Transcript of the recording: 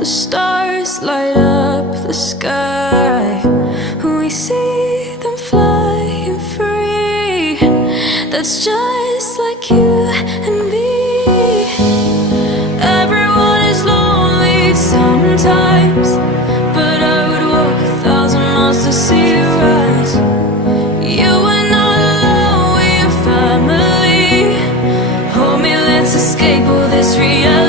The stars light up the sky. We see them flying free. That's just like you and me. Everyone is lonely sometimes, but I would walk 1,000 miles to see you rise. You are not alone, we're family. Hold me, let's escape all this reality.